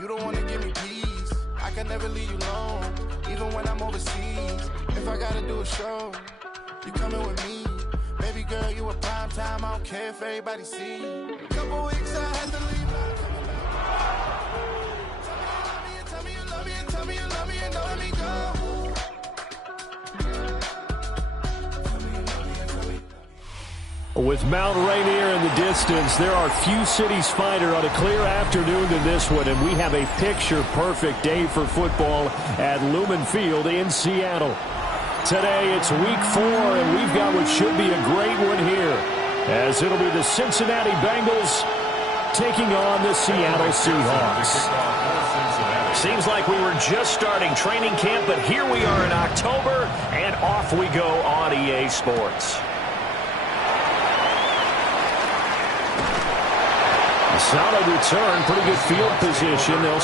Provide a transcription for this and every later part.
You don't wanna give me peace. I can never leave you alone, even when I'm overseas. If I gotta do a show, you coming with me. Baby girl, you a prime time. I don't care if everybody see. Couple weeks I had to leave. Tell me you love me and tell me you love me and don't let me go. With Mount Rainier in the distance, there are few cities finer on a clear afternoon than this one, and we have a picture-perfect day for football at Lumen Field in Seattle. Today, it's week 4, and we've got what should be a great one here, as it'll be the Cincinnati Bengals taking on the Seattle Seahawks. Seems like we were just starting training camp, but here we are in October, and off we go on EA Sports. Solid return, pretty good field position. They'll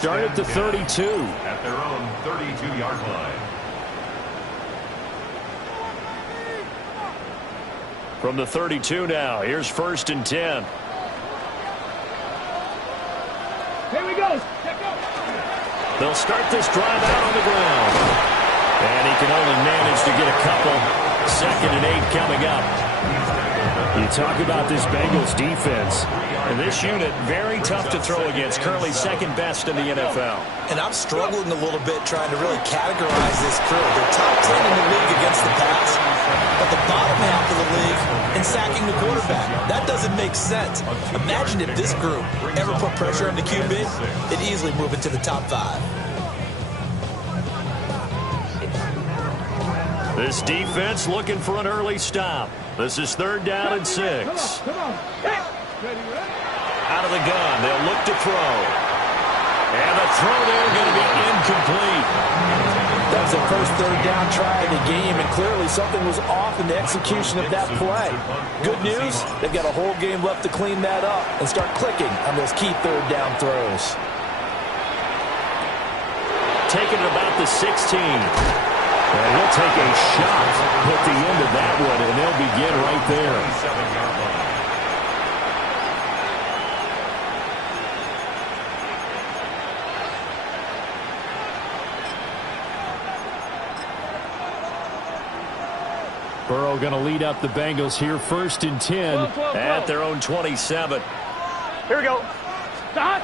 start at the 32. At their own 32-yard line. From the 32 now, here's 1st and 10. Here we go. They'll start this drive out on the ground. And he can only manage to get a couple. 2nd and 8 coming up. You talk about this Bengals defense. And this unit, very tough to throw against. Currently 2nd best in the NFL. And I'm struggling a little bit trying to really categorize this crew. They're top 10 in the league against the pass, but the bottom half of the league in sacking the quarterback. That doesn't make sense. Imagine if this group ever put pressure on the QB, it'd easily move into the top 5. This defense looking for an early stop. This is 3rd down and 6. Out of the gun, they'll look to throw. And the throw there going to be incomplete. That was the first 3rd down try of the game, and clearly something was off in the execution of that play. Good news, they've got a whole game left to clean that up and start clicking on those key 3rd down throws. Taking it about the 16. And he'll take a shot at the end of that one, and they'll begin right there. Burrow going to lead up the Bengals here, 1st and 10 at their own 27. Here we go. Stop.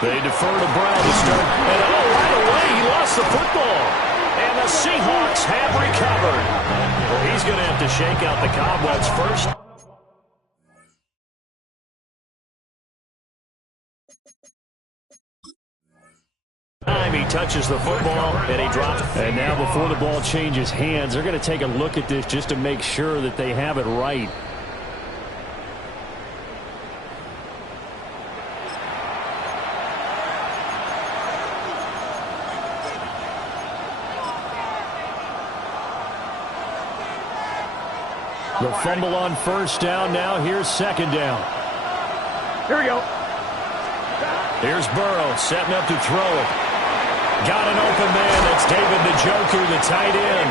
They defer to Brown to start. And right away, he lost the football. And the Seahawks have recovered. Well, he's going to have to shake out the cobwebs first. Time he touches the football and he drops. And now before the ball changes hands, they're going to take a look at this just to make sure that they have it right. The fumble on 1st down. Now here's 2nd down. Here we go. Here's Burrow setting up to throw it. Got an open man. That's David Njoku, the tight end.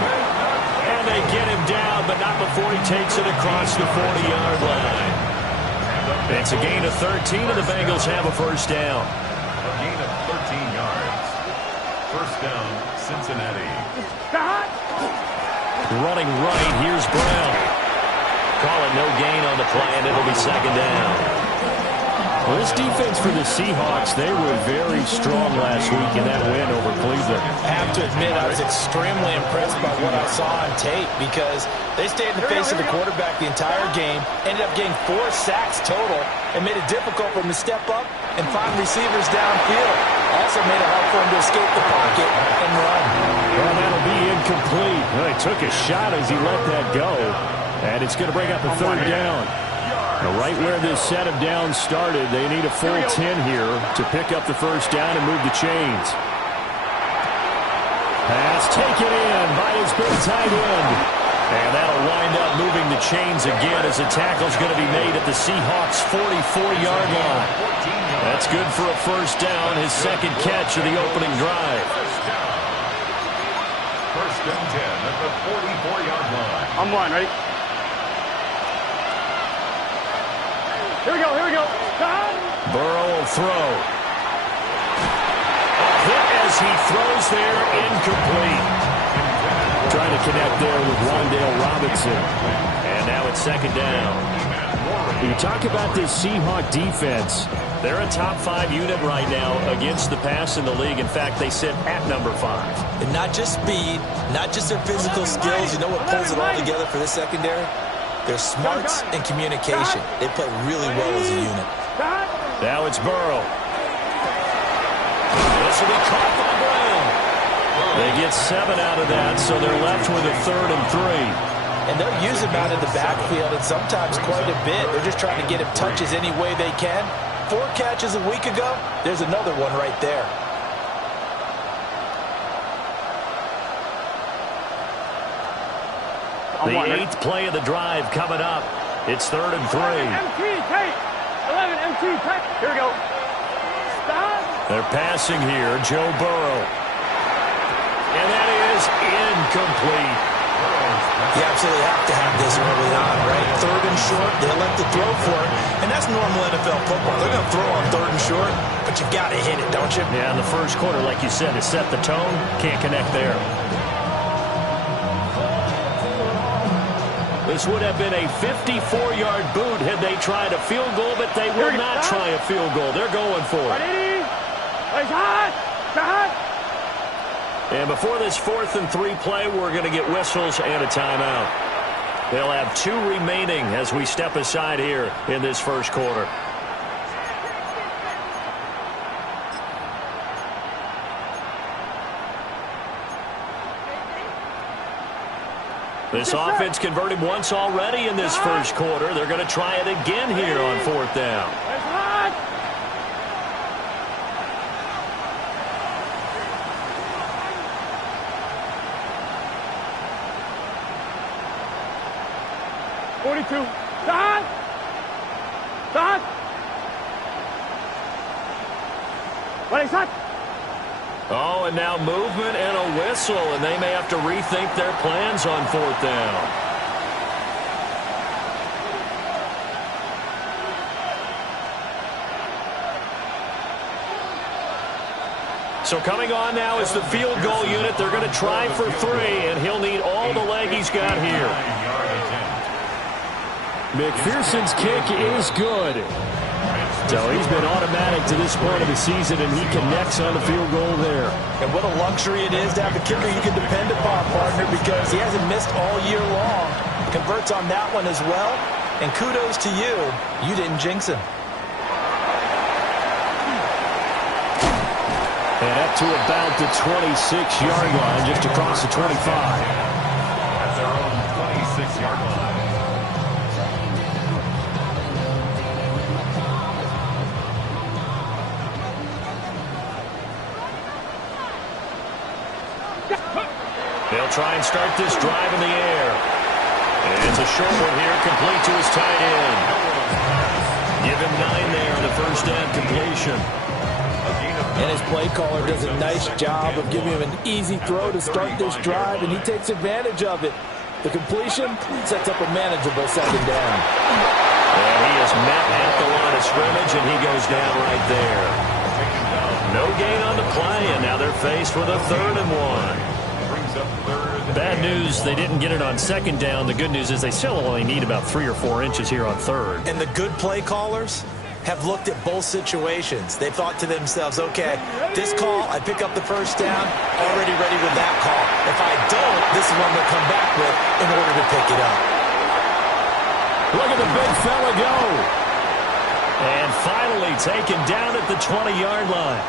And they get him down, but not before he takes it across the 40-yard line. It's a gain of 13, and the Bengals have a 1st down. A gain of 13 yards. 1st down, Cincinnati. Running right, here's Brown. Call it no gain on the play, and it'll be 2nd down. Well, this defense for the Seahawks, they were very strong last week in that win over Cleveland. I have to admit, I was extremely impressed by what I saw on tape because they stayed in the face of the quarterback the entire game, ended up getting 4 sacks total, and made it difficult for him to step up and find receivers downfield. Also made it hard for him to escape the pocket and run. Well, that'll be incomplete. incomplete. Well, he took a shot as he let that go. And it's going to bring up a third down. Right where this set of downs started, they need a full 10 here to pick up the first down and move the chains. Pass taken in by his big tight end. And that'll wind up moving the chains again as the tackle's going to be made at the Seahawks' 44-yard line. That's good for a first down, his second catch of the opening drive. First and 10 at the 44-yard line. I'm one, ready? Here we go, here we go. Stop. Burrow will throw. A hit as he throws there, incomplete. Trying to connect there with Wan'Dale Robinson. And now it's second down. You talk about this Seahawk defense. They're a top 5 unit right now against the pass in the league. In fact, they sit at number 5. And not just speed, not just their physical skills. You know what pulls it all together for this secondary? Their smarts and communication. They play really well as a unit. Now it's Burrow. This will be caught by Brown. They get 7 out of that, so they're left with a 3rd and 3. And they'll use him out in the backfield and sometimes quite a bit. They're just trying to get him touches any way they can. 4 catches a week ago, there's another one right there. The 8th play of the drive coming up. It's 3rd and 3. MT, tight. 11, MT, tight. Here we go. Stop. They're passing here, Joe Burrow. And that is incomplete. You absolutely have to have this early on, right? 3rd and short, they elect to throw for it. And that's normal NFL football. They're going to throw on 3rd and short, but you've got to hit it, don't you? Yeah, in the first quarter, like you said, it set the tone. Can't connect there. This would have been a 54-yard boot had they tried a field goal, but they will not try a field goal. They're going for it. And before this 4th and 3 play, we're going to get whistles and a timeout. They'll have 2 remaining as we step aside here in this first quarter. This offense converted once already in this first quarter. They're going to try it again here on 4th down. Stop! Stop! What is that? Oh, and now movement and a whistle, and they may have to rethink their plans on 4th down. So coming on now is the field goal unit. They're going to try for 3, and he'll need all the leg he's got here. McPherson's kick is good. So he's been automatic to this point of the season, and he connects on the field goal there. And what a luxury it is to have a kicker you can depend upon, partner, because he hasn't missed all year long. Converts on that one as well. And kudos to you. You didn't jinx him. And up to about the 26-yard line, just across the 25. At their own 26-yard line. They'll try and start this drive in the air. And it's a short one here, complete to his tight end. Give him 9 there on the first down completion. And his play caller does a nice job of giving him an easy throw to start this drive, and he takes advantage of it. The completion sets up a manageable second down. And he is met at the line of scrimmage, and he goes down right there. No gain on the play, and now they're faced with a 3rd and 1. Bad news, they didn't get it on second down. The good news is they still only need about 3 or 4 inches here on 3rd. And the good play callers have looked at both situations. They've thought to themselves, okay, this call, I pick up the first down, already ready with that call. If I don't, this is what I'm going to come back with in order to pick it up. Look at the big fella go. And finally taken down at the 20-yard line.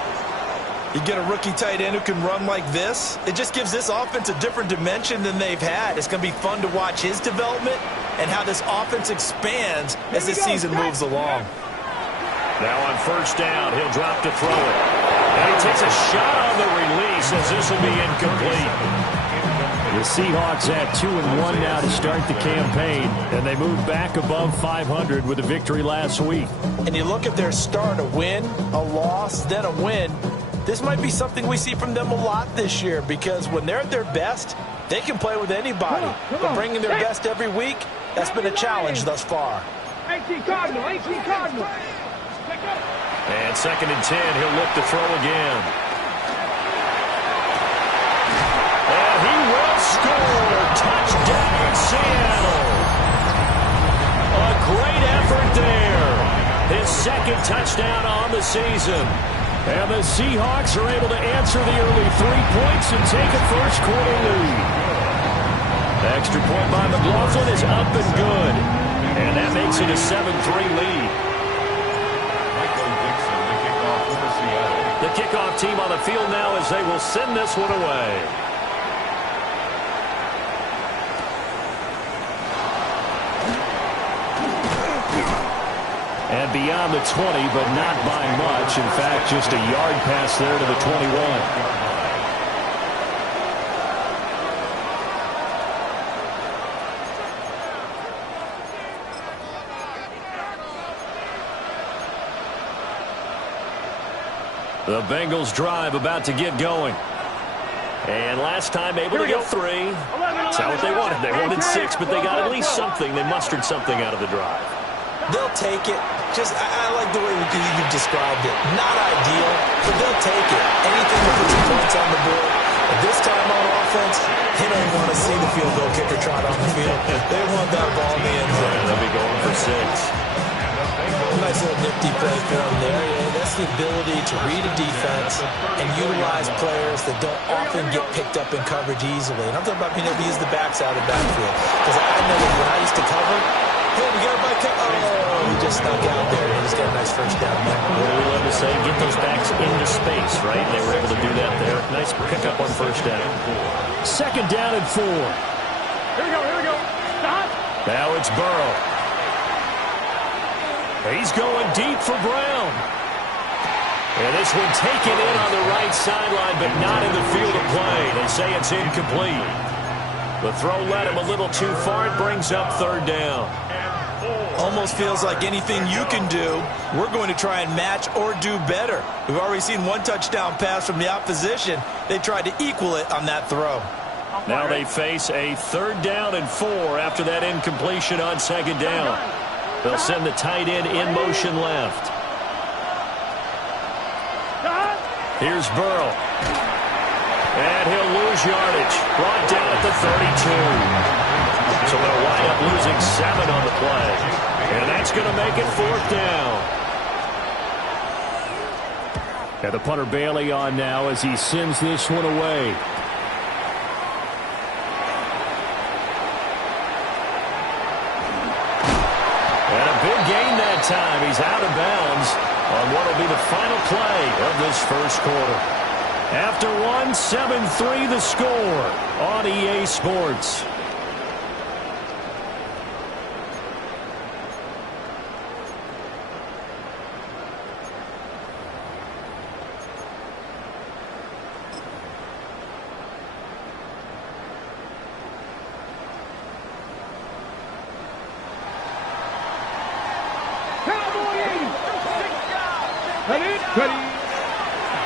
You get a rookie tight end who can run like this. It just gives this offense a different dimension than they've had. It's going to be fun to watch his development and how this offense expands as the season moves along. Now on first down, he'll drop to throw it. And he takes a shot on the release as this will be incomplete. The Seahawks at 2-1 now to start the campaign, and they move back above 500 with a victory last week. And you look at their start, a win, a loss, then a win. This might be something we see from them a lot this year because when they're at their best, they can play with anybody. But bringing their best every week, that's been a challenge thus far. 18 Cardinal. And 2nd and 10, he'll look to throw again. And he will score. Touchdown, Seattle. A great effort there. His 2nd touchdown on the season. And the Seahawks are able to answer the early 3 points and take a first-quarter lead. The extra point by McLaughlin is up and good. And that makes it a 7-3 lead. The kickoff team on the field now as they will send this one away. And beyond the 20, but not by much. In fact, just a yard pass there to the 21. The Bengals drive about to get going. And last time able to get 3. That's not what they wanted. They wanted 6, but they got at least something. They mustered something out of the drive. They'll take it. I like the way you described it. Not ideal, but they'll take it. Anything to put some points on the board. But this time on offense, they don't want to see the field goal kicker trot on the field. They want that ball in the end zone. They'll be going for 6. Nice little nifty play for him there. Yeah, that's the ability to read a defense and utilize players that don't often get picked up in coverage easily. And I'm talking about being able to use the backs out of the backfield. Because I know that when I used to cover, hey, we got a bike. Oh, he just snuck out there. He just got a nice first down there. What do we love to say? Get those backs into space, right? They were able to do that there. Nice pickup on first down. 2nd down and 4. Here we go. Stop. Now it's Burrow. He's going deep for Brown. And this one taken in on the right sideline, but not in the field of play. They say it's incomplete. The throw led him a little too far. It brings up 3rd down. Almost feels like anything you can do, we're going to try and match or do better. We've already seen 1 touchdown pass from the opposition. They tried to equal it on that throw. Now they face a 3rd down and 4 after that incompletion on 2nd down. They'll send the tight end in motion left. Here's Burrow. And he'll lose yardage. Brought down at the 32. So they'll wind up losing 7 on the play. And that's going to make it 4th down. And the punter Bailey on now as he sends this one away. And a big gain that time. He's out of bounds on what will be the final play of this first quarter. After 1, 7-3 the score on EA Sports.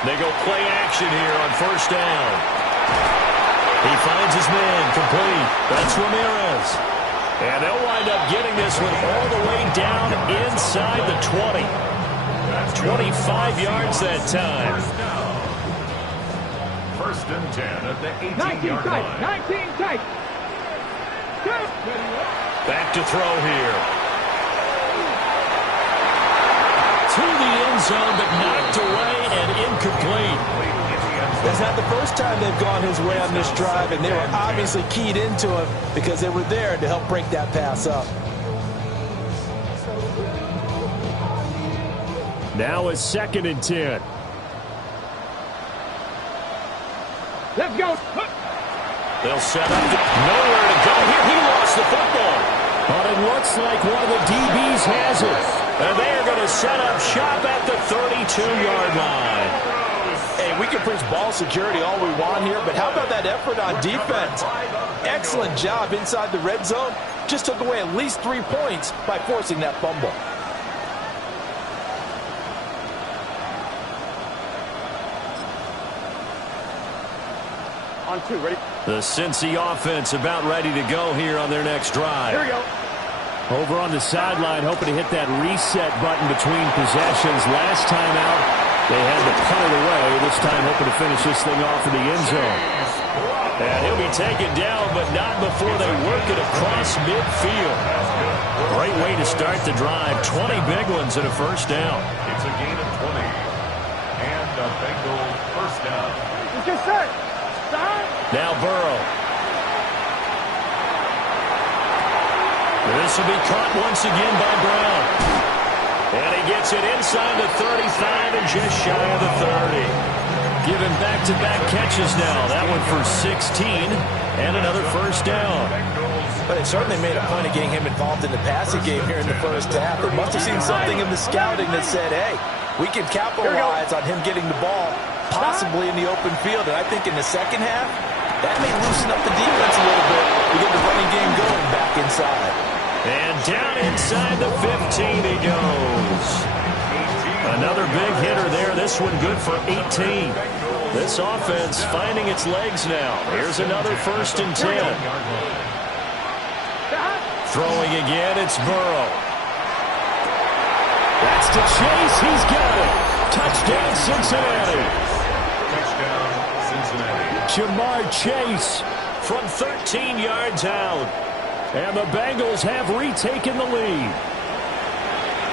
They go play action here on first down. He finds his man complete. That's Ramirez. And they'll wind up getting this one all the way down inside the 20. 25 yards that time. 1st and 10 at the 18-yard line. 19 tight. Back to throw here. To the end zone, but knocked away and incomplete. That's not the first time they've gone his way on this drive, and they were obviously keyed into him because they were there to help break that pass up. Now it's 2nd and 10. Let's go. They'll set up. Nowhere to go here. He lost the football. But it looks like one of the DBs has it. And they are going to set up shop at the 32-yard line. Hey, we can preach ball security all we want here, but how about that effort on defense? Excellent job inside the red zone. Just took away at least 3 points by forcing that fumble. On 2, ready? The Cincy offense about ready to go here on their next drive. Here we go. Over on the sideline, hoping to hit that reset button between possessions. Last time out, they had to punt it away. This time, hoping to finish this thing off in the end zone. And he'll be taken down, but not before they work it across midfield. Great way to start the drive. 20 big ones and a first down. It's a gain of 20. And a Bengal first down. Yes, sir. Now Burrow. This will be caught once again by Brown. And he gets it inside the 35 and just shy of the 30. Giving back-to-back catches now. That one for 16 and another first down. But it certainly made a point of getting him involved in the passing game here in the first half. They must have seen something in the scouting that said, hey, we can capitalize on him getting the ball possibly in the open field. And I think in the second half, that may loosen up the defense a little bit to get the running game going back inside. And down inside the 15 he goes. Another big hitter there. This one good for 18. This offense finding its legs now. Here's another 1st and 10. Throwing again, it's Burrow. That's to Chase. He's got it. Touchdown, Cincinnati. Touchdown, Cincinnati. Jamar Chase from 13 yards out. And the Bengals have retaken the lead.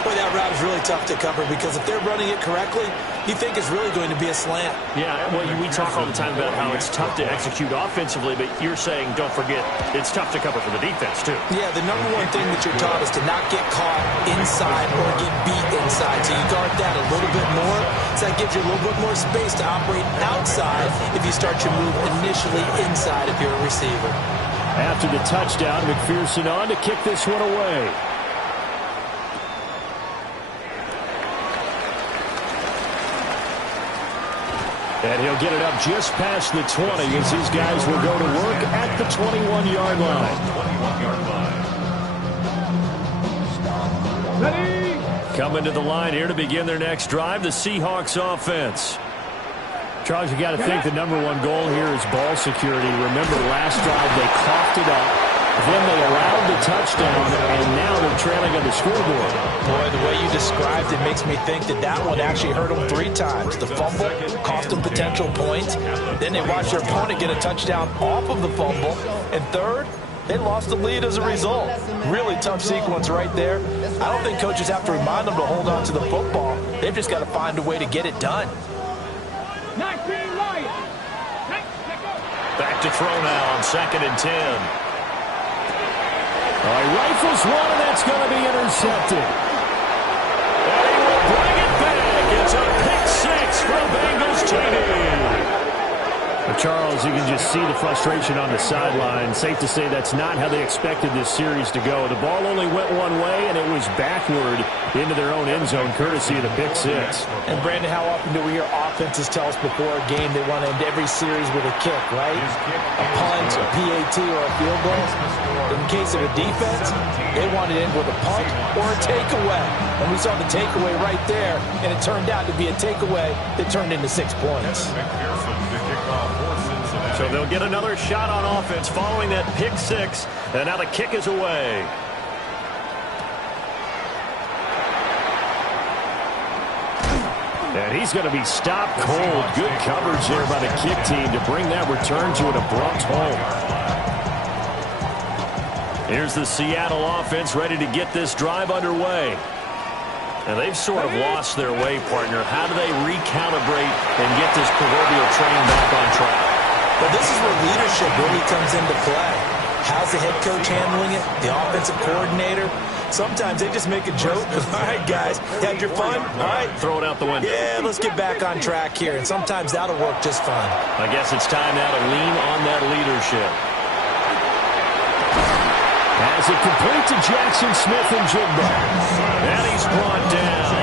Boy, that route is really tough to cover because if they're running it correctly, you think it's really going to be a slant. Yeah, well, we talk all the time about how it's tough to execute offensively, but you're saying, don't forget, it's tough to cover for the defense, too. Yeah, the number one thing that you're taught is to not get caught inside or get beat inside. So you guard that a little bit more. So that gives you a little bit more space to operate outside if you start your move initially inside if you're a receiver. After the touchdown, McPherson on to kick this one away. And he'll get it up just past the 20 as his guys will go to work at the 21-yard line. 21-yard line. Ready? Coming to the line here to begin their next drive, the Seahawks offense. Charles, you got to think the number one goal here is ball security. Remember, last drive they coughed it up. Then they allowed the touchdown, and now they're trailing on the scoreboard. Boy, the way you described it makes me think that that one actually hurt them 3 times. The fumble cost them potential points. Then they watched their opponent get a touchdown off of the fumble. And third, they lost the lead as a result. Really tough sequence right there. I don't think coaches have to remind them to hold on to the football. They've just got to find a way to get it done. 19 Lions. Back to throw now on 2nd and 10. Rifles one, and that's going to be intercepted. And he will bring it back. It's a pick 6 from Bengals TD. Charles, you can just see the frustration on the sideline. Safe to say that's not how they expected this series to go. The ball only went one way, and it was backward into their own end zone, courtesy of the pick 6. And, Brandon, how often do we hear offenses tell us before a game they want to end every series with a kick, right? A punt, a PAT, or a field goal. In case of a defense, they want to end with a punt or a takeaway. And we saw the takeaway right there, and it turned out to be a takeaway that turned into 6 points. So they'll get another shot on offense following that pick 6, and now the kick is away. And he's going to be stopped cold. Good coverage there by the kick team to bring that return to an abrupt home. Here's the Seattle offense ready to get this drive underway. And they've sort of lost their way, partner. How do they recalibrate and get this proverbial train back on track? But this is where leadership really comes into play. How's the head coach handling it? The offensive coordinator? Sometimes they just make a joke. All right, guys, had your fun? All right. Throw it out the window. Yeah, let's get back on track here. And sometimes that'll work just fine. I guess it's time now to lean on that leadership. As it complete to Jackson Smith-Njigba. And he's brought down.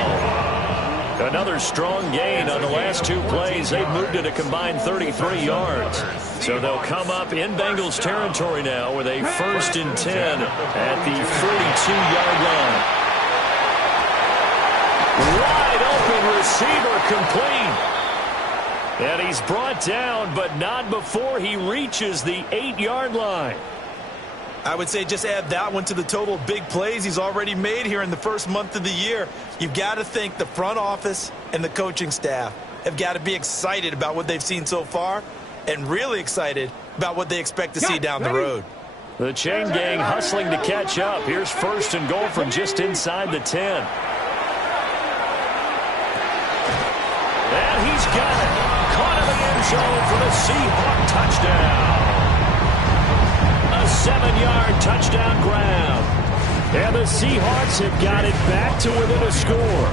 Another strong gain on the last two plays. They've moved it a combined 33 yards. So they'll come up in Bengals territory now with a 1st and 10 at the 42-yard line. Wide open receiver complete. And he's brought down, but not before he reaches the 8-yard line. I would say just add that one to the total of big plays he's already made here in the first month of the year. You've got to think the front office and the coaching staff have got to be excited about what they've seen so far and really excited about what they expect to see down the road. The chain gang hustling to catch up. Here's 1st and goal from just inside the 10. And he's got it. Caught in the end zone for the Seahawk touchdown. A 7-yard touchdown grab. And the Seahawks have got it back to within a score.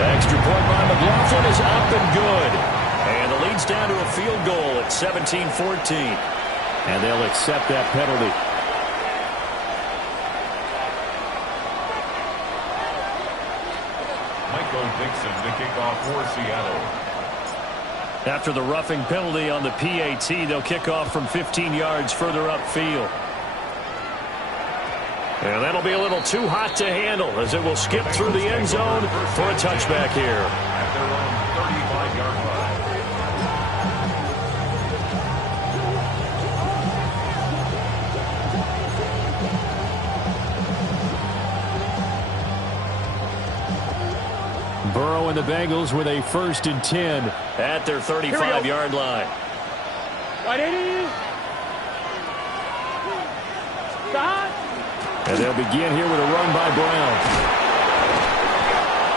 Extra point by McLaughlin is up and good. And the lead's down to a field goal at 17-14. And they'll accept that penalty. Michael Dixon, the kickoff for Seattle. After the roughing penalty on the PAT, they'll kick off from 15 yards further upfield. And that'll be a little too hot to handle as it will skip through the end zone for a touchback here. At their own 35-yard line. Burrow and the Bengals with a 1st and 10 at their 35-yard line. Right 80. Stop. And they'll begin here with a run by Brown.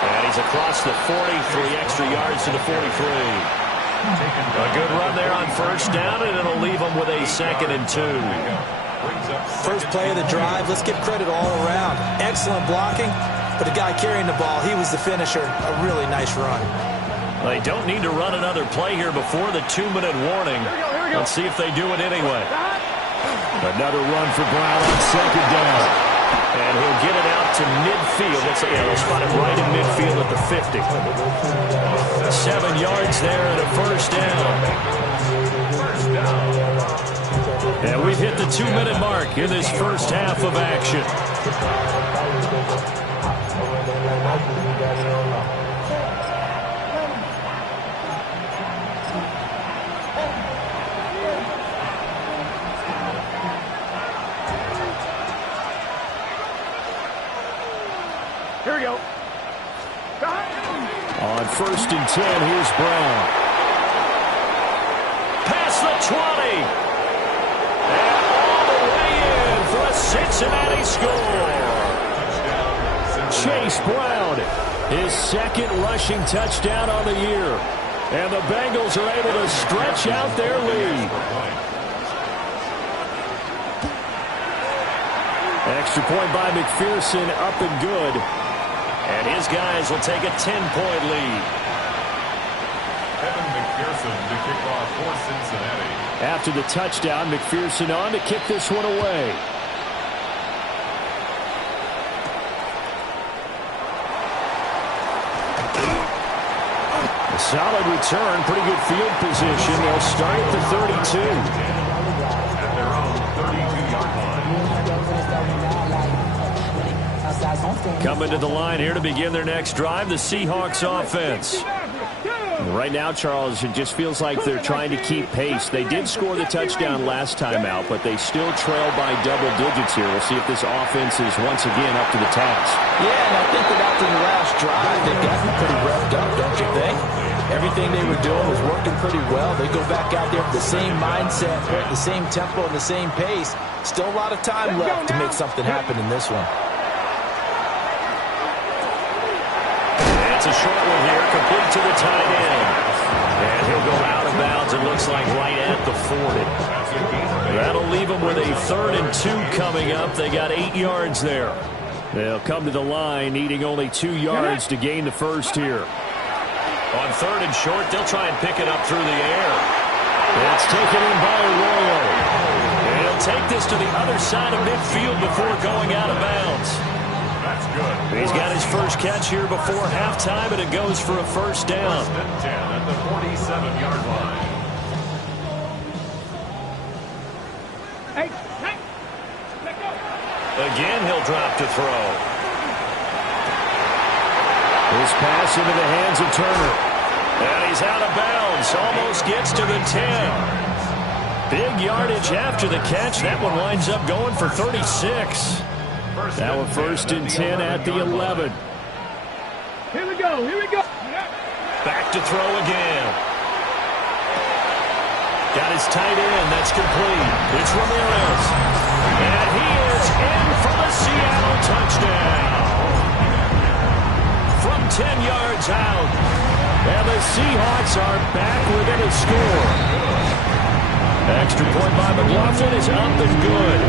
And he's across the 40, 3 extra yards to the 43. A good run there on 1st down, and it'll leave them with a 2nd and 2. First play of the drive, let's give credit all around. Excellent blocking, but the guy carrying the ball, he was the finisher. A really nice run. They don't need to run another play here before the 2-minute warning. Let's see if they do it anyway. Another run for Brown on 2nd down. And he'll get it out to midfield. They'll spot it right in midfield at the 50. 7 yards there and a 1st down. And we've hit the 2-minute mark in this first half of action. Here we go. On 1st and 10, here's Brown. Past the 20. And all the way in for a Cincinnati score. Chase Brown, his 2nd rushing touchdown on the year. And the Bengals are able to stretch out their lead. Extra point by McPherson, up and good. And his guys will take a 10-point lead. Kevin McPherson to kick off for Cincinnati. After the touchdown, McPherson on to kick this one away. A solid return, pretty good field position. They'll start at the 32. At their own 32-yard line. Coming to the line here to begin their next drive, the Seahawks offense. Right now, Charles, it just feels like they're trying to keep pace. They did score the touchdown last time out, but they still trail by double digits here. We'll see if this offense is once again up to the task. Yeah, and I think that after the last drive, they've gotten pretty revved up, don't you think? Everything they were doing was working pretty well. They go back out there with the same mindset, the same tempo, and the same pace. Still a lot of time left to make something happen in this one. It's a short one here, complete to the tight end. And he'll go out of bounds, it looks like right at the 40. That'll leave them with a 3rd and 2 coming up. They got 8 yards there. They'll come to the line needing only 2 yards to gain the first here. On 3rd and short, they'll try and pick it up through the air. It's taken in by Arroyo. And he'll take this to the other side of midfield before going out of bounds. That's good. He's got his first catch here before halftime, and it goes for a first down. 1st and 10 at the 47-yard line. Again, he'll drop to throw. His pass into the hands of Turner. And he's out of bounds. Almost gets to the 10. Big yardage after the catch. That one winds up going for 36. Now a 1st and 10 at the 11. Here we go. Here we go. Back to throw again. Got his tight end. That's complete. It's Ramirez. And he is in for the Seattle touchdown. From 10 yards out. And the Seahawks are back within a score. Extra point by McLaughlin is up and good.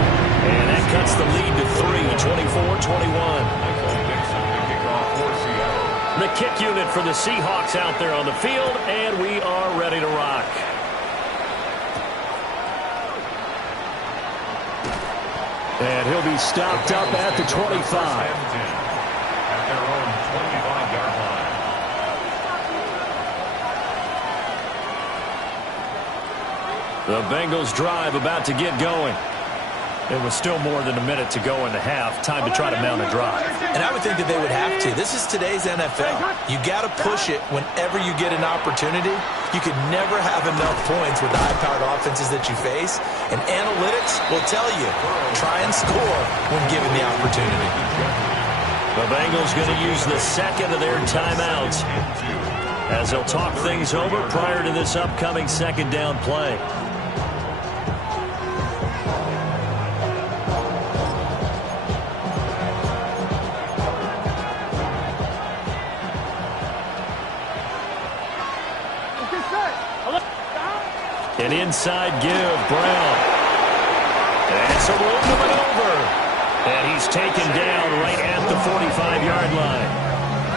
And that cuts the lead to 3, 24-21. The kick unit for the Seahawks out there on the field, and we are ready to rock. And he'll be stopped up at the 25. At their own 25-yard line. The Bengals drive about to get going. It was still more than a minute to go in the half. Time to try to mount a drive. And I would think that they would have to. This is today's NFL. You got to push it whenever you get an opportunity. You could never have enough points with the high-powered offenses that you face. And analytics will tell you, try and score when given the opportunity. The Bengals going to use the second of their timeouts as they'll talk things over prior to this upcoming second down play. An inside give, Brown. And some room to maneuver. And he's taken down right at the 45-yard line.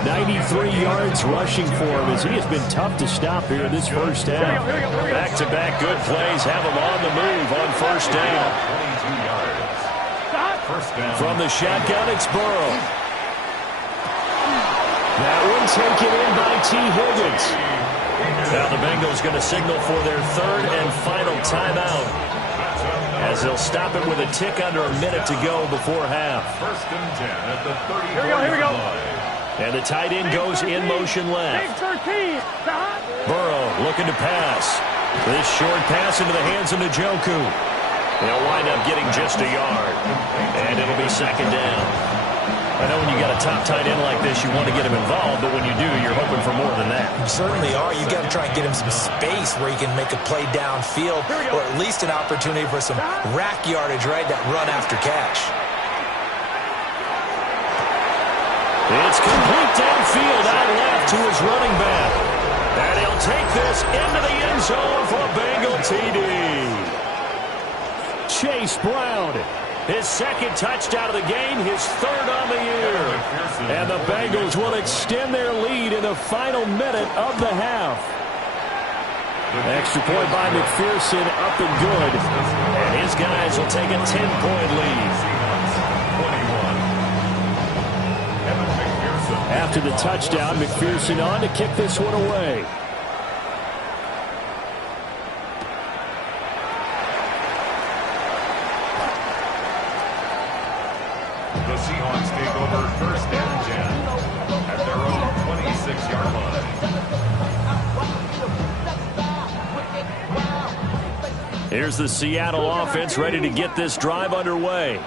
93 yards rushing for him as he has been tough to stop here in this first half. Back-to-back good plays have him on the move on first down. 22 yards. First down. From the shotgun, it's Burrow. That one taken in by T. Higgins. Now the Bengals going to signal for their 3rd and final timeout as they'll stop it with a tick under a minute to go before half. 1st and 10 at the 30. Here we go. And the tight end goes in motion left. Burrow looking to pass. This short pass into the hands of Njoku. They'll wind up getting just a yard. And it'll be second down. I know when you got a top tight end like this, you want to get him involved, but when you do, you're hoping for more than that. You certainly are. You've got to try and get him some space where he can make a play downfield, or at least an opportunity for some rack yardage, right? That run after catch. It's complete downfield out left to his running back. And he'll take this into the end zone for a Bengal TD. Chase Brown. His second touchdown of the game, his 3rd on the year. And the Bengals will extend their lead in the final minute of the half. Extra point by McPherson, up and good. And his guys will take a 10-point lead. 21. After the touchdown, McPherson on to kick this one away. The Seahawks take over 1st and 10 at their own 26-yard line. Here's the Seattle offense ready to get this drive underway.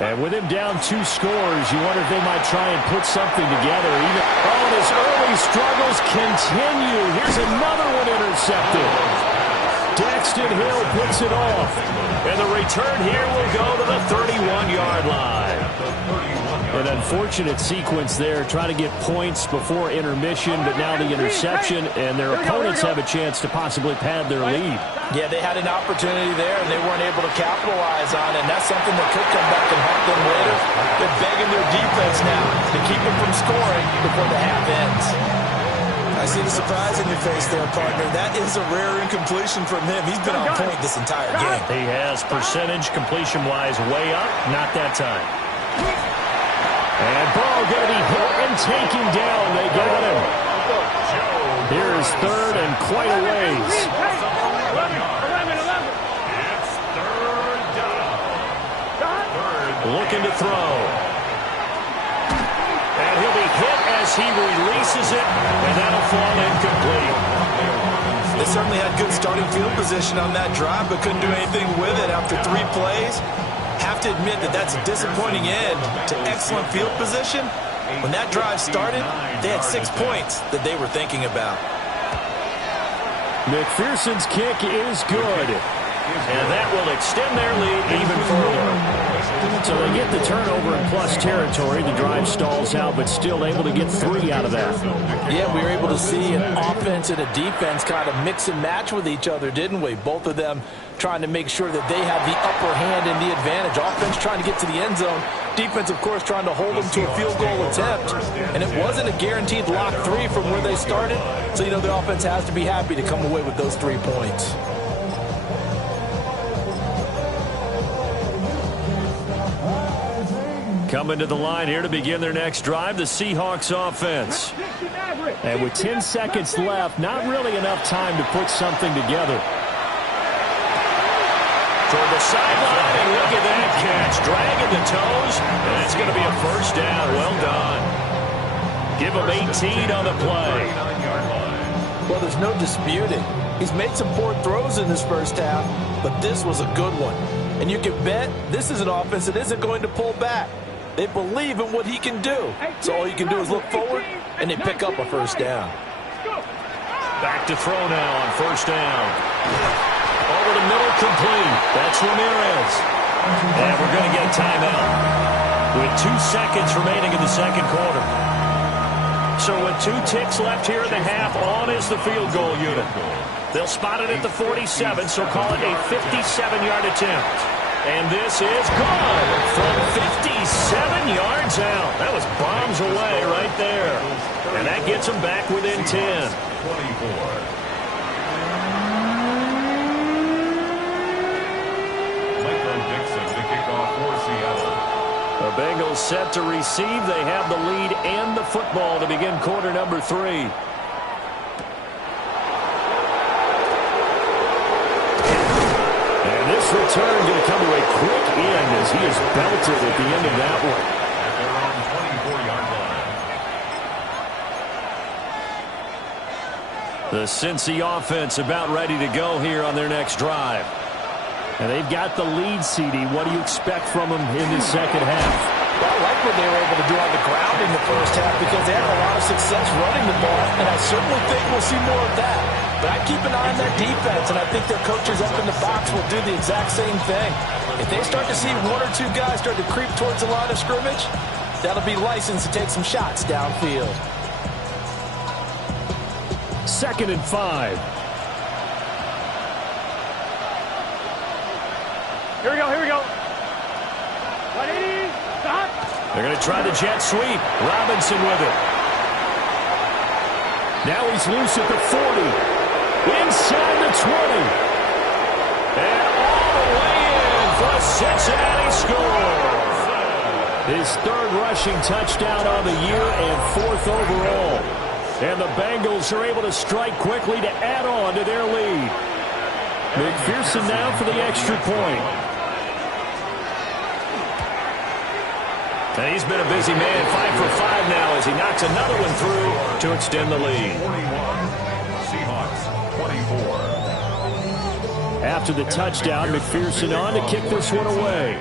And with him down 2 scores, you wonder if they might try and put something together. Even his early struggles continue. Here's another one intercepted. Daxton Hill puts it off. And the return here will go to the 31-yard line. An unfortunate sequence there, trying to get points before intermission, but now the interception, and their opponents have a chance to possibly pad their lead. Yeah, they had an opportunity there, and they weren't able to capitalize on it, and that's something that could come back and haunt them later. They're begging their defense now to keep them from scoring before the half ends. I see the surprise in your face there, partner. That is a rare incompletion from him. He's been on point this entire game. He has percentage completion-wise way up. Not that time. And ball going to be hit and taken down. They got him. Here's third and quite a ways. It's third down. Looking to throw. And he'll be hit as he releases it, and that'll fall incomplete. They certainly had good starting field position on that drive, but couldn't do anything with it after 3 plays. Have to admit that that's a disappointing end to excellent field position. When that drive started, they had 6 points that they were thinking about. McPherson's kick is good. And that will extend their lead even further. So they get the turnover in plus territory. The drive stalls out, but still able to get 3 out of that. Yeah, we were able to see an offense and a defense kind of mix and match with each other, didn't we? Both of them trying to make sure that they have the upper hand and the advantage. Offense trying to get to the end zone. Defense, of course, trying to hold them to a field goal attempt. And it wasn't a guaranteed lock 3 from where they started. So, you know, the offense has to be happy to come away with those 3 points. Coming to the line here to begin their next drive, the Seahawks offense. And with 10 seconds left, not really enough time to put something together. Toward the sideline, and look at that catch. Dragging the toes, and it's going to be a first down. Well done. Give him 18 on the play. Well, there's no disputing. He's made some poor throws in this first half, but this was a good one. And you can bet this is an offense that isn't going to pull back. They believe in what he can do. So all you can do is look forward, and they pick up a first down. Back to throw now on first down. Over the middle, complete. That's Ramirez. And we're going to get a timeout with 2 seconds remaining in the second quarter. So with 2 ticks left here in the half, on is the field goal unit. They'll spot it at the 47, so call it a 57-yard attempt. And this is good from 57 yards out. That was bombs away right there. And that gets them back within 10. 24. The Bengals set to receive. They have the lead and the football to begin quarter number 3. And this return going to come to a quick end as he is belted at the end of that one. At their own 24-yard line. The Cincy offense about ready to go here on their next drive. And they've got the lead, CD. What do you expect from them in this second half? Well, I like what they were able to do on the ground in the first half because they had a lot of success running the ball, and I certainly think we'll see more of that. But I keep an eye on that defense, and I think their coaches up in the box will do the exact same thing. If they start to see 1 or 2 guys start to creep towards the line of scrimmage, that'll be license to take some shots downfield. 2nd and 5. Here we go, here we go. 180, stop. They're going to try the jet sweep. Robinson with it. Now he's loose at the 40. Inside the 20. And all the way in for a Cincinnati score. His 3rd rushing touchdown on the year and 4th overall. And the Bengals are able to strike quickly to add on to their lead. McPherson now for the extra point. And he's been a busy man, 5 for 5 now as he knocks another one through to extend the lead. 41. Seahawks 24. After the touchdown, McPherson on to kick this one away.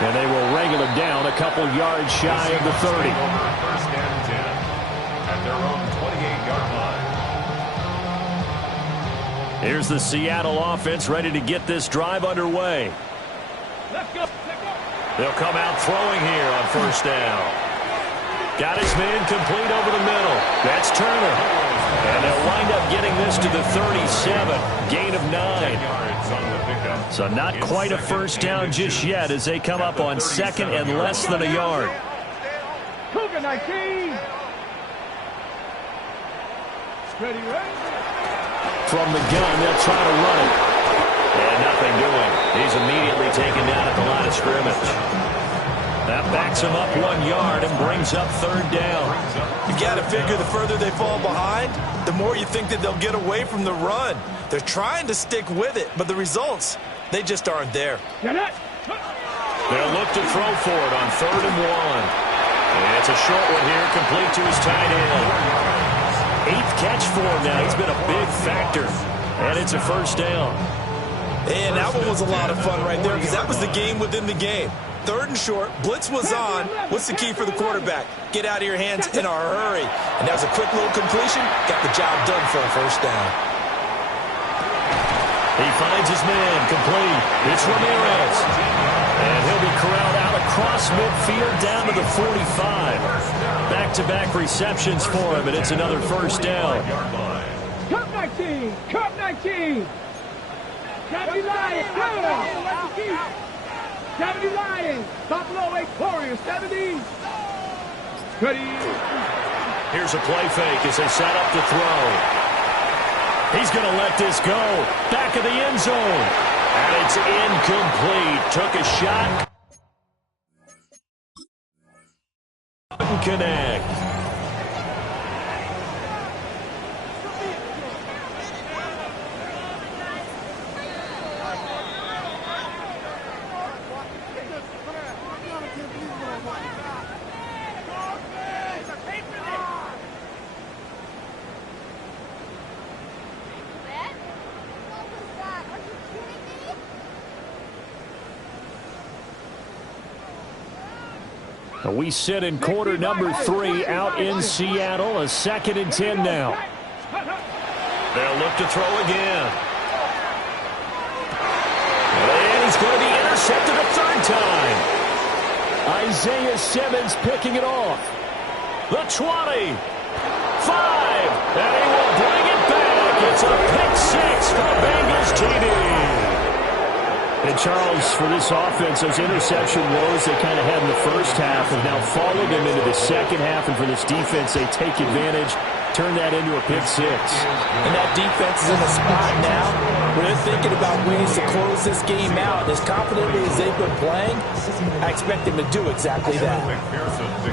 And they will wrangle him down a couple yards shy of the 30. First and 10 at their own 28-yard line. Here's the Seattle offense ready to get this drive underway. Let's go. They'll come out throwing here on first down. Got his man complete over the middle. That's Turner. And they'll wind up getting this to the 37. Gain of 9. So not quite a first down just yet as they come up on second and less than a yard. Cougar 19. Ready. From the gun, they'll try to run it. And nothing doing. He's immediately taken down at the line of scrimmage. That backs him up 1 yard and brings up third down. You got to figure the further they fall behind, the more you think that they'll get away from the run. They're trying to stick with it, but the results, they just aren't there. They'll look to throw for it on 3rd and 1. And it's a short one here, complete to his tight end. 8th catch for him now. He's been a big factor. And it's a first down. And that one was a lot of fun right there because that was the game within the game. 3rd and short, blitz was on. What's the key for the quarterback? Get out of your hands in a hurry. And that was a quick little completion. Got the job done for a first down. He finds his man complete. It's Ramirez. And he'll be corralled out across midfield down to the 45. Back-to-back receptions for him, and it's another first down. Cup 19. Cup 19. Gravity Lions. Gravity Lions. Buffalo 8 Warriors 70. Ready. Here's a play fake as they set up to throw. He's going to let this go. Back of the end zone. And it's incomplete. Took a shot. Couldn't connect. We sit in quarter number 3 out in Seattle. A 2nd and 10 now. They'll look to throw again. And he's going to be intercepted a 3rd time. Isaiah Simmons picking it off. The 20. 5. And he will bring it back. It's a pick 6 for the Bengals TD. And Charles, for this offense, those interception woes they kind of had in the first half have now followed them into the second half. And for this defense, they take advantage, turn that into a pick 6. And that defense is in a spot now where they're thinking about ways to close this game out. As confidently as they've been playing, I expect them to do exactly that.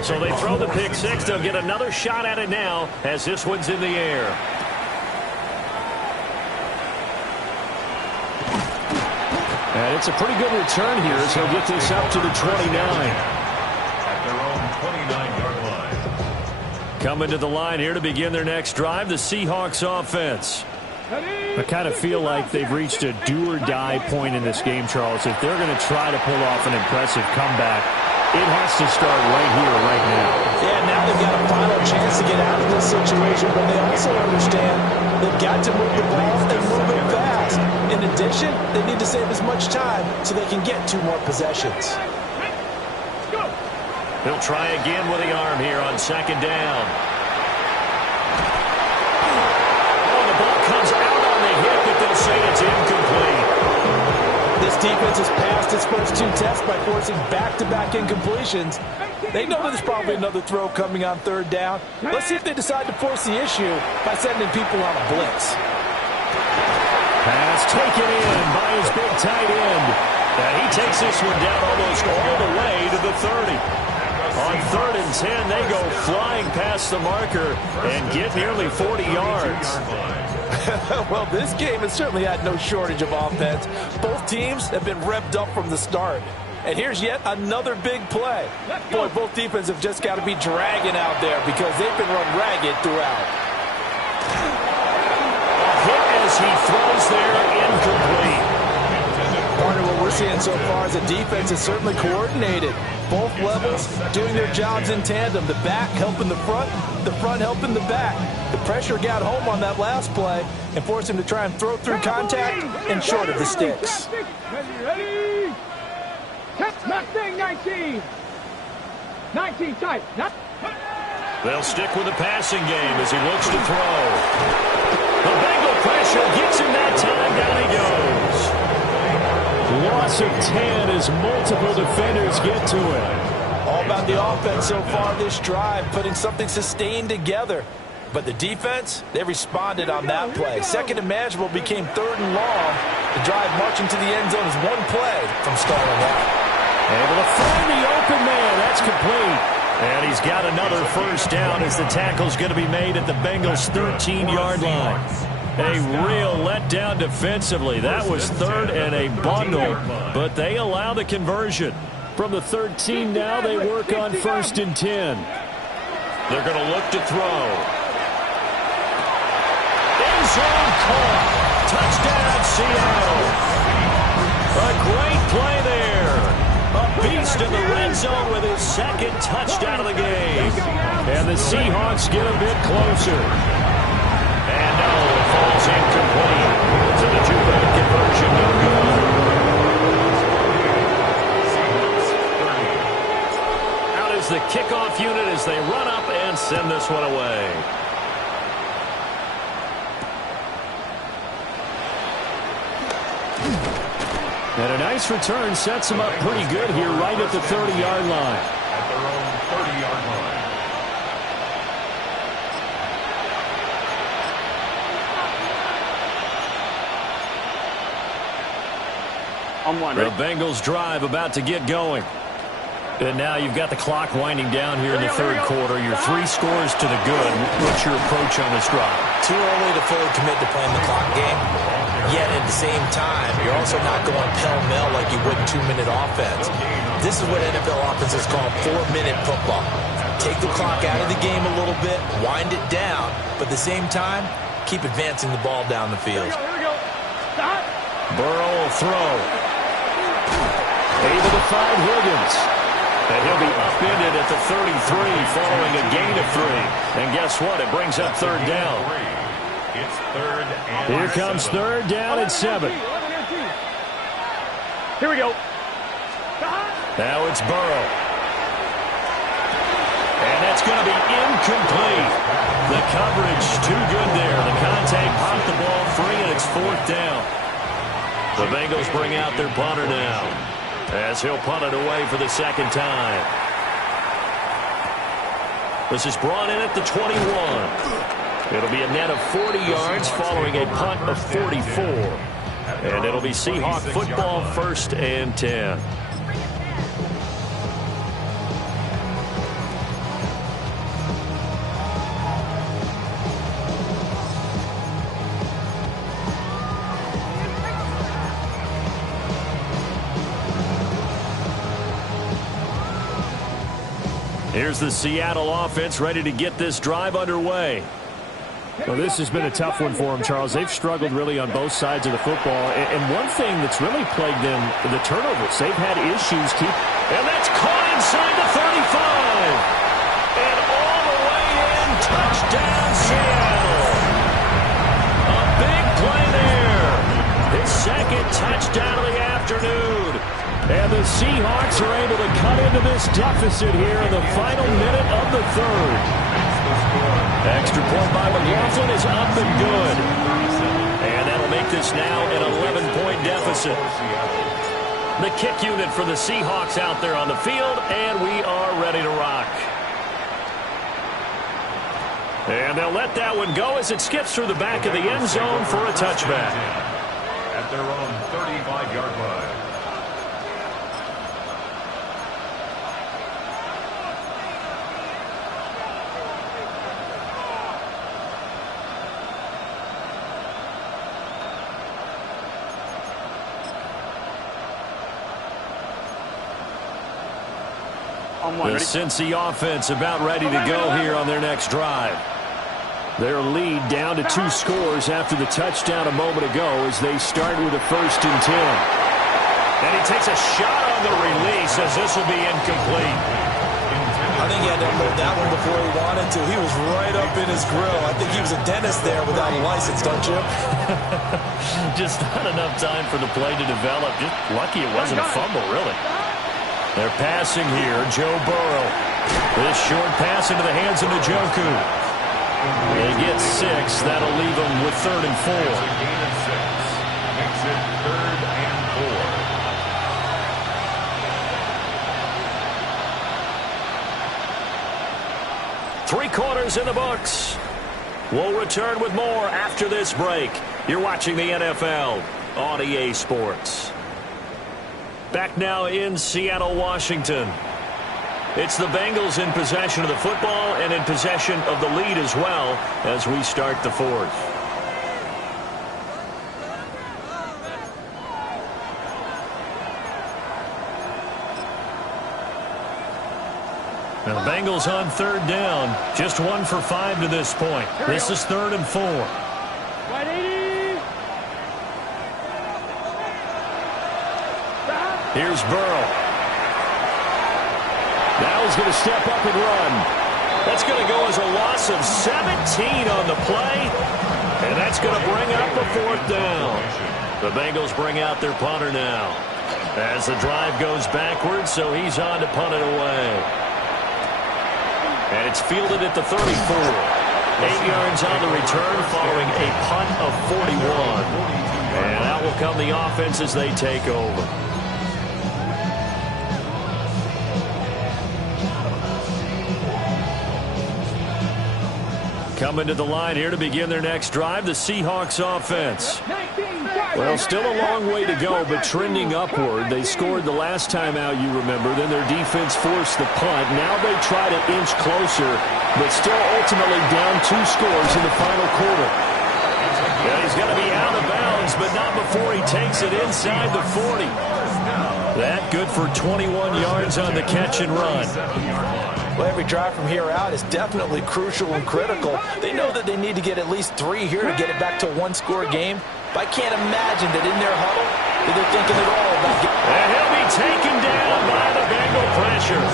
So they throw the pick 6. They'll get another shot at it now as this one's in the air. And it's a pretty good return here, so he'll get this up to the 29. At their own 29-yard line. Coming to the line here to begin their next drive, the Seahawks offense. I kind of feel like they've reached a do-or-die point in this game, Charles. If they're going to try to pull off an impressive comeback, it has to start right here, right now. Yeah, now they've got a final chance to get out of this situation, but they also understand they've got to move the ball and move it fast. In addition, they need to save as much time so they can get 2 more possessions. He'll try again with the arm here on 2nd down. Oh, the ball comes out on the hip, but they'll say it's incomplete. This defense has passed its first 2 tests by forcing back-to-back incompletions. They know there's probably another throw coming on 3rd down. Let's see if they decide to force the issue by sending people on a blitz. Pass taken in by his big tight end. And he takes this one down almost all the way to the 30. On 3rd and 10, they go flying past the marker and get nearly 40 yards. Well, this game has certainly had no shortage of offense. Both teams have been revved up from the start. And here's yet another big play. Boy, both defenses have just got to be dragging out there because they've been run ragged throughout. Hit as he throws there, incomplete. Partner, what we're seeing so far is the defense is certainly coordinated. Both levels doing their jobs in tandem. The back helping the front helping the back. The pressure got home on that last play and forced him to try and throw through contact and short of the sticks. Ready? Not thing, 19. 19 tight. They'll stick with the passing game as he looks to throw. The Bengal pressure gets him that time. Down he goes. Loss of 10 as multiple defenders get to it. All about the offense so far this drive, putting something sustained together. But the defense, they responded on that play. Second and manageable became third and long. The drive marching to the end zone is one play from stalling out. Able to find the open man. That's complete. And he's got another first down as the tackle's going to be made at the Bengals' 13-yard line. A real letdown defensively. That was third and a bundle, but they allow the conversion. From the 13 now, they work on 1st and 10. They're going to look to throw. End zone caught. Touchdown, Seattle. A great play there. A beast in the red zone with his second touchdown of the game. And the Seahawks get a bit closer. And no, it falls incomplete. So the two-point conversion no good. Out is the kickoff unit as they run up and send this one away. And a nice return sets them up pretty good here right at the 30-yard line. At their own 30-yard line. The Bengals drive about to get going. And now you've got the clock winding down here in the third quarter. You're 3 scores to the good. What's your approach on this drive? Too early to fully commit to playing the clock game. Yet at the same time, you're also not going pell-mell like you would in 2-minute offense. This is what NFL offenses call 4-minute football. Take the clock out of the game a little bit, wind it down, but at the same time, keep advancing the ball down the field. Here we go. Stop. Burrow will throw. Able to find Higgins. And he'll be upended at the 33 following a gain of 3. And guess what? It brings up third down. It's third and Here comes third down and 7. Here we go. Now it's Burrow. And that's going to be incomplete. The coverage too good there. The contact popped the ball free, and it's 4th down. The Bengals bring out their punter now, as he'll punt it away for the second time. This is brought in at the 21. It'll be a net of 40 yards following a punt of 44. And it'll be Seahawk football, 1st and 10. Here's the Seattle offense ready to get this drive underway. Well, this has been a tough one for them, Charles. They've struggled really on both sides of the football. And one thing that's really plagued them, the turnovers. They've had issues And that's caught inside the 35. And all the way in, touchdown Seattle. A big play there. His second touchdown of the afternoon. And the Seahawks are able to cut into this deficit here in the final minute of the third. Extra point by McLaughlin is up and good. And that'll make this now an 11-point deficit. The kick unit for the Seahawks out there on the field, and we are ready to rock. And they'll let that one go as it skips through the back of the end zone for a touchback. At their own 35-yard line. The Cincy offense about ready to go here on their next drive. Their lead down to 2 scores after the touchdown a moment ago as they start with a 1st and 10. And he takes a shot on the release as this will be incomplete. I think he had to unload that one before he wanted to. He was right up in his grill. I think he was a dentist there without a license, don't you? Just not enough time for the play to develop. Just lucky it wasn't a fumble, really. They're passing here. Joe Burrow. This short pass into the hands of Njoku. They get 6. That'll leave them with 3rd and 4. It's a gain of 6. Makes it 3rd and 4. 3 quarters in the books. We'll return with more after this break. You're watching the NFL on EA Sports. Back now in Seattle, Washington. It's the Bengals in possession of the football and in possession of the lead as well as we start the 4th. Now the Bengals on 3rd down. Just 1 for 5 to this point. This is 3rd and 4. Right 80. Here's Burrow. Now he's going to step up and run. That's going to go as a loss of 17 on the play. And that's going to bring up a 4th down. The Bengals bring out their punter now. As the drive goes backwards, so he's on to punt it away. And it's fielded at the 34. 8 yards on the return following a punt of 41. And out will come the offense as they take over. Coming to the line here to begin their next drive, the Seahawks offense. Well, still a long way to go, but trending upward. They scored the last time out, you remember. Then their defense forced the punt. Now they try to inch closer, but still ultimately down 2 scores in the final quarter. Yeah, he's going to be out of bounds, but not before he takes it inside the 40. That good for 21 yards on the catch and run. Well, every drive from here out is definitely crucial and critical. They know that they need to get at least 3 here to get it back to a 1-score game. But I can't imagine that in their huddle that they're thinking at all about getting... And he'll be taken down by the Bengal pressure.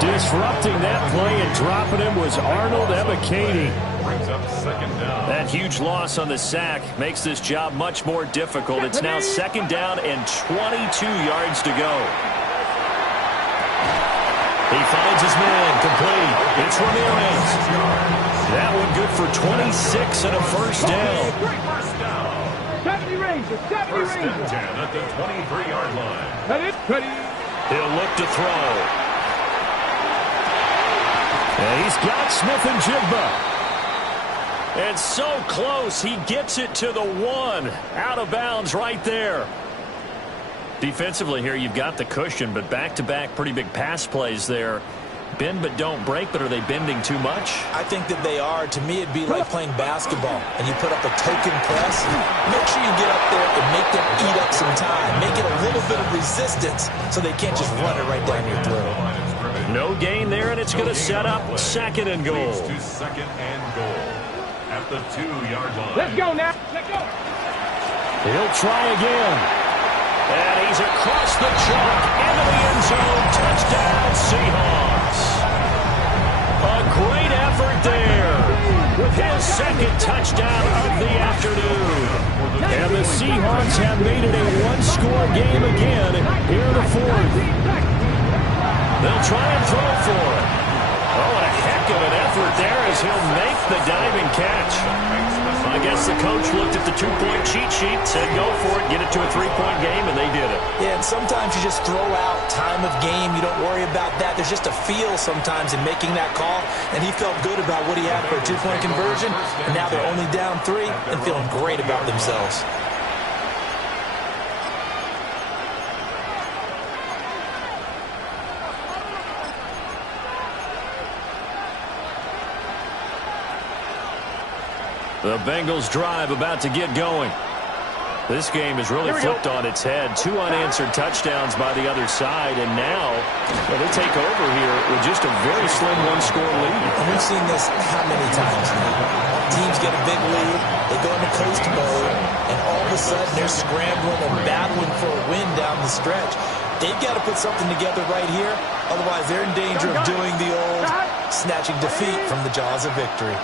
Disrupting that play and dropping him was Arnold Ebiketie. Brings up 2nd down. That huge loss on the sack makes this job much more difficult. It's now 2nd down and 22 yards to go. He finds his man, complete. It's Ramirez. That one good for 26 and a 1st down. 70 Rangers, 70 First and Rangers. 10 at the 23-yard line. Ready. He'll look to throw. And he's got Smith and Jigba. And so close, he gets it to the 1. Out of bounds right there. Defensively here, you've got the cushion, but back-to-back pretty big pass plays there. Bend but don't break, but are they bending too much? I think that they are. To me, it'd be like playing basketball, and you put up a token press. Make sure you get up there and make them eat up some time. Make it a little bit of resistance so they can't just run it right down your throat. No gain there, and it's going to set up 2nd and goal. Leads to 2nd and goal at the 2-yard line. Let's go now. Let's go. He'll try again. And he's across the chalk into the end zone. Touchdown, Seahawks. A great effort there with his 2nd touchdown of the afternoon. And the Seahawks have made it a 1-score game again here in the 4th. They'll try and throw for it. Oh, and a heck of an effort there as he'll make the diving catch. I guess the coach looked at the 2-point cheat sheet, said go for it, get it to a 3-point game, and they did it. Yeah, and sometimes you just throw out time of game. You don't worry about that. There's just a feel sometimes in making that call, and he felt good about what he had for a 2-point conversion, and now they're only down 3 and feeling great about themselves. The Bengals drive about to get going. This game has really flipped on its head. 2 unanswered touchdowns by the other side, and now they take over here with just a very slim one-score lead. And we've seen this how many times now? Teams get a big lead, they go into coast mode, and all of a sudden they're scrambling and battling for a win down the stretch. They've got to put something together right here, otherwise they're in danger of doing the old snatching defeat from the jaws of victory.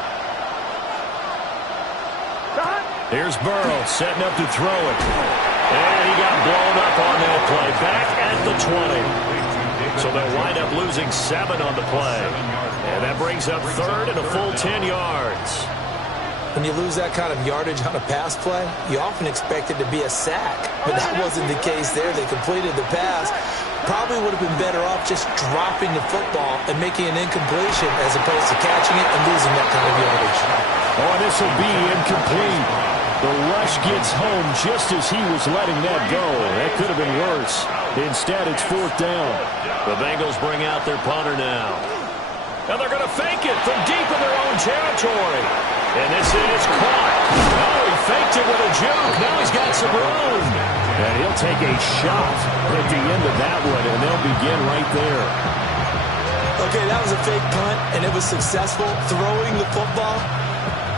Here's Burrow setting up to throw it. And he got blown up on that play. Back at the 20. So they'll wind up losing 7 on the play. And that brings up 3rd and a full 10 yards. When you lose that kind of yardage on a pass play, you often expect it to be a sack. But that wasn't the case there. They completed the pass. Probably would have been better off just dropping the football and making an incompletion as opposed to catching it and losing that kind of yardage. Oh, this will be incomplete. The rush gets home just as he was letting that go. That could have been worse. Instead, it's 4th down. The Bengals bring out their punter now. And they're going to fake it from deep in their own territory. And this is caught. Oh, he faked it with a juke. Now he's got some room. And he'll take a shot at the end of that one, and they'll begin right there. Okay, that was a fake punt, and it was successful throwing the football.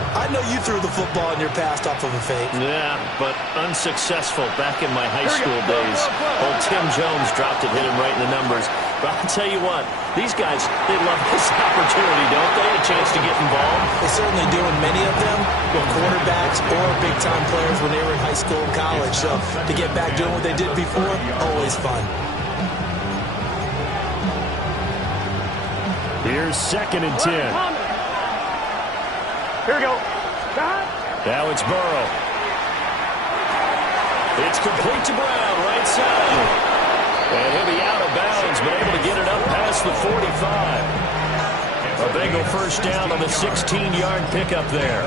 I know you threw the football in your past off of a fake. Yeah, but unsuccessful back in my high school days. Old Tim Jones dropped it, hit him right in the numbers. But I'll tell you what, these guys, they love this opportunity, don't they? A chance to get involved. They certainly do, and many of them were quarterbacks or big-time players when they were in high school and college. So to get back doing what they did before, always fun. Here's 2nd and 10. Here we go. Now it's Burrow. It's complete to Brown, right side. And he'll be out of bounds, but able to get it up past the 45. A Bengal first down on the 16-yard pickup there.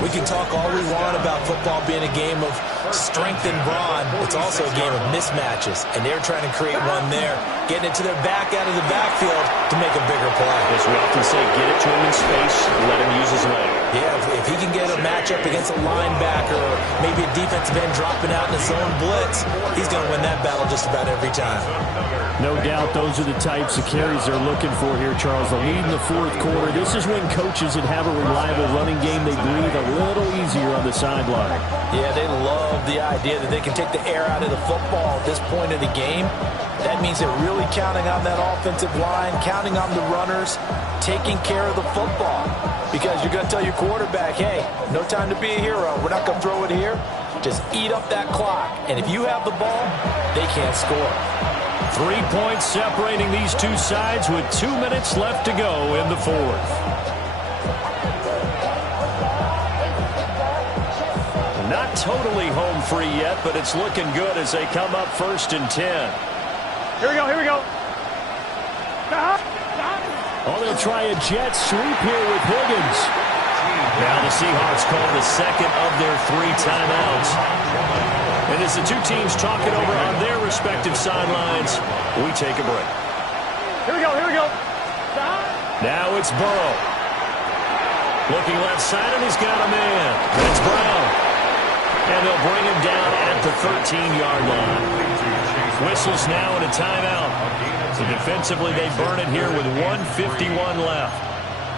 We can talk all we want about football being a game of strength and brawn. It's also a game of mismatches, and they're trying to create one there, getting it to their back out of the backfield to make a bigger play. As we often say, get it to him in space, let him use his leg. Yeah, if he can get a matchup against a linebacker or maybe a defensive end dropping out in a zone blitz, he's going to win that battle just about every time. No doubt those are the types of carries they're looking for here, Charles. The lead in the 4th quarter. This is when coaches that have a reliable running game, they breathe a little easier on the sideline. Yeah, they love the idea that they can take the air out of the football at this point of the game. That means they're really counting on that offensive line, counting on the runners, taking care of the football. Because you're going to tell your quarterback, hey, no time to be a hero. We're not going to throw it here. Just eat up that clock. And if you have the ball, they can't score. 3 points separating these two sides with 2 minutes left to go in the 4th. Not totally home free yet, but it's looking good as they come up 1st and 10. Here we go, here we go. Oh, they'll try a jet sweep here with Higgins. Now the Seahawks call the 2nd of their 3 timeouts. And as the two teams talk it over on their respective sidelines, we take a break. Here we go, here we go. Now it's Burrow. Looking left side, and he's got a man. That's Brown. And they'll bring him down at the 13-yard line. Whistles now and a timeout. So defensively, they burn it here with 1:51 left.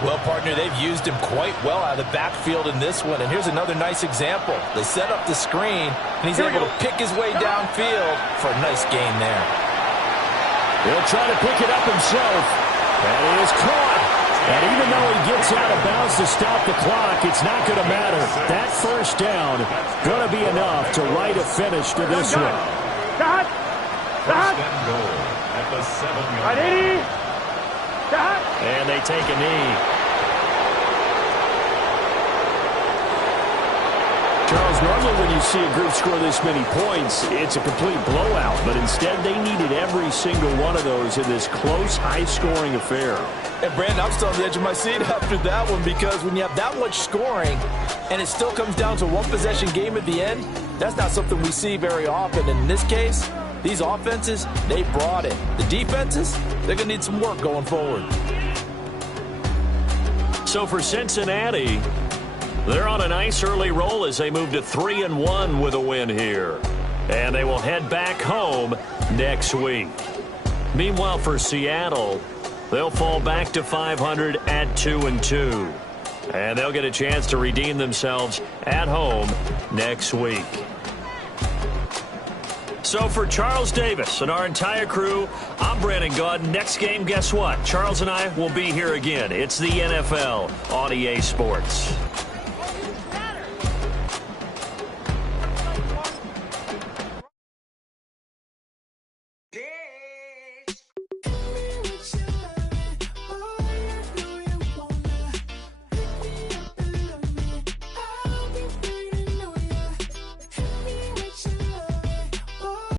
Well, partner, they've used him quite well out of the backfield in this one. And here's another nice example. They set up the screen, and he's able to pick his way downfield for a nice gain there. He'll try to pick it up himself. And it is caught. And even though he gets out of bounds to stop the clock, it's not going to matter. That first down going to be enough to write a finish to this one. First and goal at the 7-yard line. And they take a knee. Charles, normally when you see a group score this many points, it's a complete blowout. But instead, they needed every single one of those in this close, high-scoring affair. And, Brandon, I'm still on the edge of my seat after that one because when you have that much scoring and it still comes down to one-possession game at the end, that's not something we see very often. And in this case, these offenses, they brought it. The defenses, they're going to need some work going forward. So for Cincinnati, They're on a nice early roll as they move to 3-1 with a win here. And they will head back home next week. Meanwhile, for Seattle, they'll fall back to 500 at 2-2. And they'll get a chance to redeem themselves at home next week. So for Charles Davis and our entire crew, I'm Brandon Gaud. Next game, guess what? Charles and I will be here again. It's the NFL on EA Sports.